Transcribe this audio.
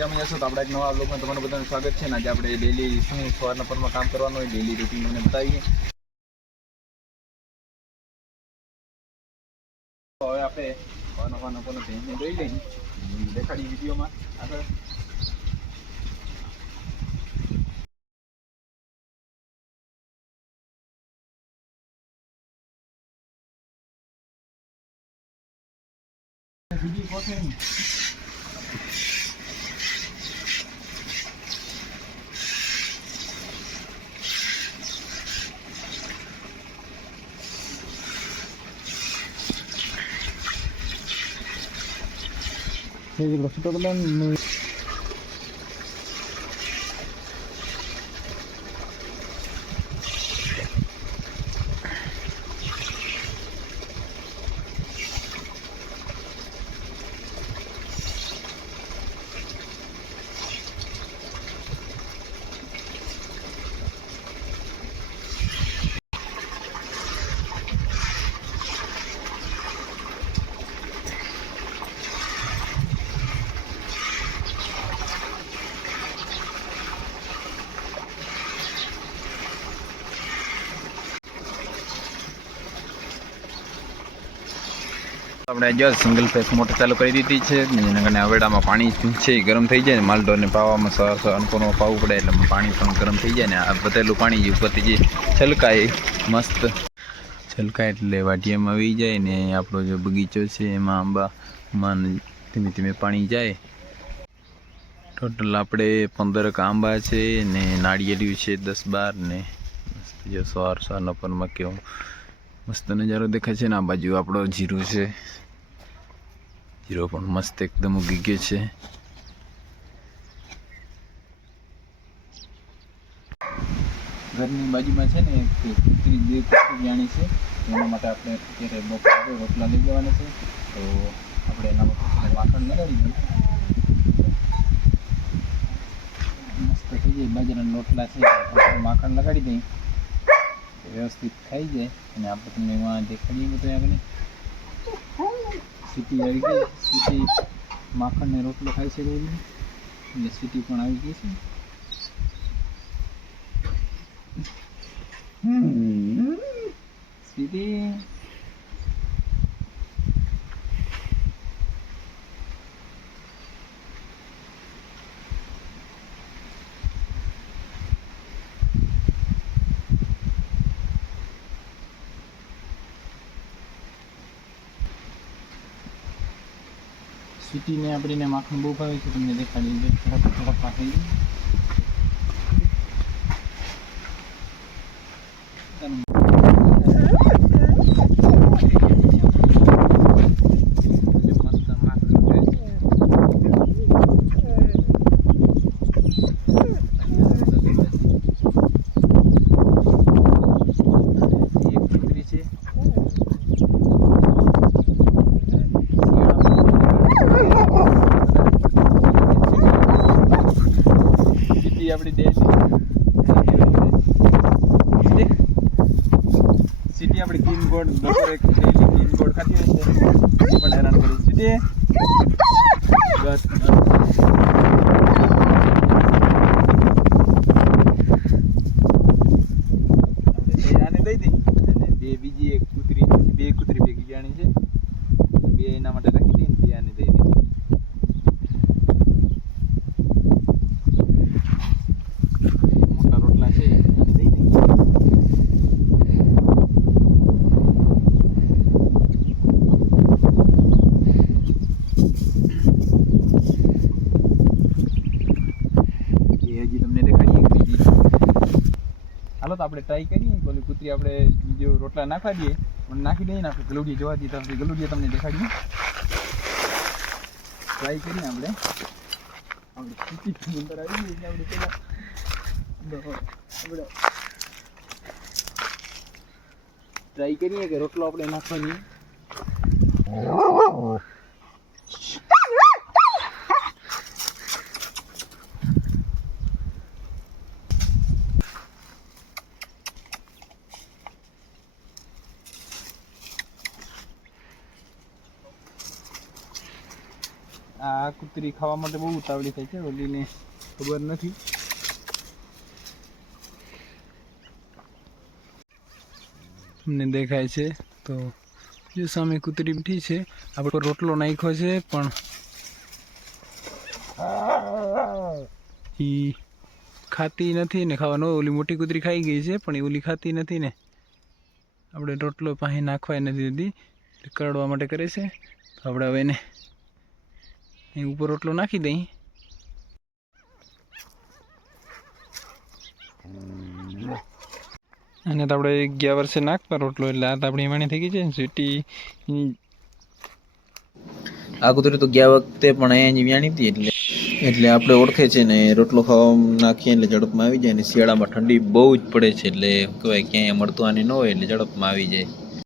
મજામાં જશો તો આપણે એક નવા બ્લોગમાં તમારું બધાનું સ્વાગત છે ને આજે આપણે ડેલી શું સવારના પરમાં કામ કરવાનું હોય ડેલી રૂટીન તમને બતાવીએ. તો હવે આપણે વાનો વાનો કોનો ભેંસને જોઈ લઈએ. દેખાડી વિડીયોમાં આગળ. બીજી કોથળી সেই যে লক্ষ্য করবেন આપણે જો સિંગલ ફેસ મોટર ચાલુ કરી દીધી છે. જેના કારણે અવેડામાં પાણી છે, એ ગરમ થઈ જાય ને માલઢોરને પાવામાં સવાર અનુકૂળમાં પાવું પડે એટલે પાણી પણ ગરમ થઈ જાય ને આ બધેલું પાણી ઉપરથી જે છલકાય, મસ્ત છલકાય એટલે વાટિયામાં આવી જાય ને આપણો જે બગીચો છે, એમાં આંબામાં ધીમે ધીમે પાણી જાય. ટોટલ આપણે પંદર આંબા છે ને નાળિયેરિયું છે દસ બાર ને, જો સવાર સવારના પરમાં કેવો મસ્ત નજારો દેખાય છે ને આ બાજુ આપણો જીરું છે. જીરો પણ મસ્ત એકદમ ઉગી ગયો છે. ઘરની બાજુમાં છે ને એક કુતરી કુતરી જાણી છે. એના માટે આપણે અત્યારે બપોરે રોટલા લઈ જવાના છે. તો આપણે એના માટે માખણ લગાડી દઈએ. મસ્ત થઈ જાય બાજરાના રોટલા છે. માખણ લગાડી દઈએ. વ્યવસ્થિત થઈ જાય અને આપણે તમને એમાં દેખાડીએ બધું આગળ સીટી આવી ગઈ સીટી માખણ ને રોટલો ખાઈ શકે એવી એટલે સીટી પણ આવી ગઈ છે સીટી સીટીને આપણીને માખણ બહુ ભાવે છે તમને દેખાડી દે. ઝડપ ઝડપમાં થઈ જાય સીટી આપણી દે સિટી આપણી કિંગ ગોડ બપોરે ડેલી કિંગ ગોડ ખાતી હોય છે. પણ હેરાન કરી સિટી બસ આપણે બે આને દઈ દઈ અને બે બીજી એક કૂતરી બે કૂતરી ભેગી જાણી છે બે એના માટે રાખી દઈ ને બે આને દઈ દઈ મોટા રોટલા છે અને દઈ દઈ એ હજી તમને દેખાડીએ એક બીજી હાલો તો આપણે ટ્રાય કરીએ. પેલી કૂતરી આપણે જો રોટલા નાખવા દઈએ, પણ નાખી દઈએ ને આપણે ગલુડી જોવા દઈએ, તો આપણે ગલુડી તમને દેખાડીએ. ટ્રાય કરીએ આપણે. આપણે કૂતરી અંદર આવી ગઈ એટલે આપણે પેલા આપણે ટ્રાય કરીએ કે રોટલો આપણે નાખવાની. આ કૂતરી ખાવા માટે બહુ ઉતાવળી થાય છે ઓલીને ખબર નથી. તમને દેખાય છે, તો જો સામે કૂતરી બેઠી છે. આપણે રોટલો નાખ્યો છે, પણ ઈ ખાતી નથી ને ખાવાનો. ઓલી મોટી કૂતરી ખાઈ ગઈ છે, પણ એ ઓલી ખાતી નથી ને. આપણે રોટલો પાસે નાખવાય નથી દીધી. કરડવા માટે કરે છે. તો આપણે હવે એને ઉપર રોટલો નાખી દઈ. અને તો આપણે ગયા વર્ષે નાખતા રોટલો, એટલે આ તો આપણી એમાણી થઈ ગઈ છે, સીટી. આ કૂતરી તો ગયા વખતે પણ અહીંયા વ્યાણી હતી, એટલે એટલે આપણે ઓળખે છે ને, રોટલો ખાવા નાખીએ એટલે ઝડપમાં આવી જાય ને શિયાળામાં ઠંડી બહુ જ પડે છે, એટલે કહેવાય ક્યાંય મળતું આની ન હોય, એટલે ઝડપમાં આવી જાય.